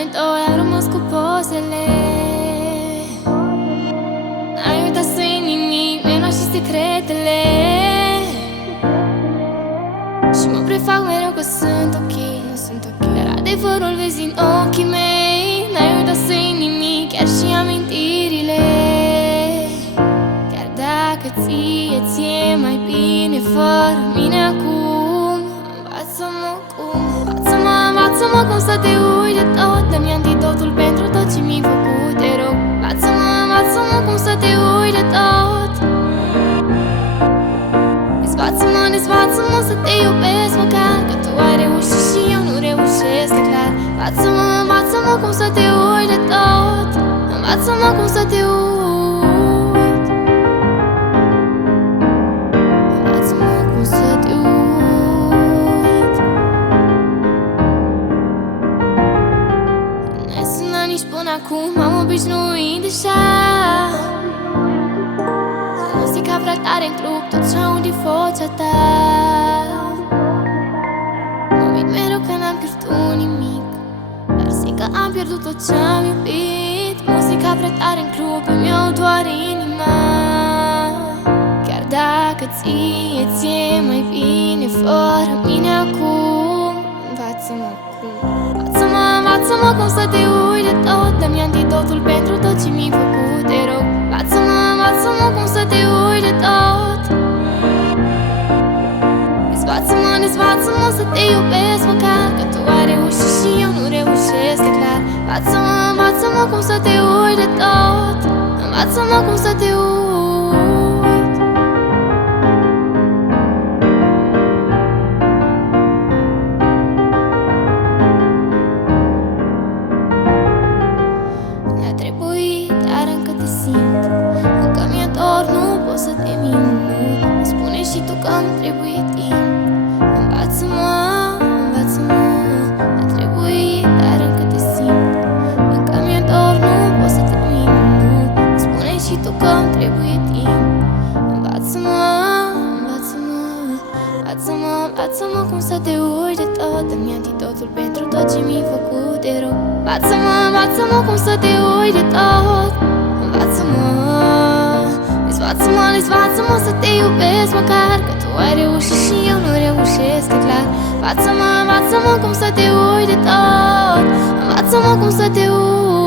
noi doi am rămas cu pozele. N-ai uitat să iei nimic, mi-ai și secretele. Și mă prefac mereu că sunt ok, nu sunt ok, dar adevărul vezi în ochii mei. N-ai uitat să iei nimic, chiar și amintirile. Chiar dacă ție mai bine fără mine acum, învață-mă cum, învață-mă cum să te uiți de tot. Dă-mi antidotul pentru tot ce mi-ai făcut, te rog. Învață-mă cum să te uiți de tot. Dezvață-mă să te iubesc măcar, că tu ai reușit și eu nu reușesc, e clar. Învață-mă cum să te uiți de tot. Învață-mă cum să te uit. Învață-mă cum să te uit. N-ai sunat nici până acum, m-am obișnuit deja. Muzica prea tare în club, tot ce-aud e vocea ta. Mă uit mereu că n-am pierdut nimic, dar zic că am pierdut tot ce-am iubit. Muzica prea tare în club, îmi iau doar inima. Chiar dacă ție mai bine fără mine acum, învață-mă cum, învață-mă cum să te uiți de tot. Dă-mi antidotul pentru tot ce mi-ai făcut, te rog. Învață-mă cum să te uiți de tot. Dezvață-mă să te iubesc măcar, că tu ai reușit și eu nu reușesc, e clar. Învață-mă cum să te uiți de tot. Învață-mă cum să te uit. Ne-a trebuit, dar încă te simt. Încă mi-e dor, nu pot să te mint, nu. Îmi spune și tu că îmi trebuie timp. Învață-mă, ne-a trebuit, dar încă te simt. Încă mi-e dor, nu pot să te mint, nu. Îmi spune și tu că îmi trebuie timp. Învață-mă cum să te uiți de tot. Dă-mi antidotul pentru tot ce mi-ai făcut, te rog. Învață-mă cum să te uiți de tot. Dezvață-mă să te iubesc măcar, că tu ai reușit și eu nu reușesc, e clar. Învață-mă cum să te uiți de tot. Învață-mă cum să te uiți.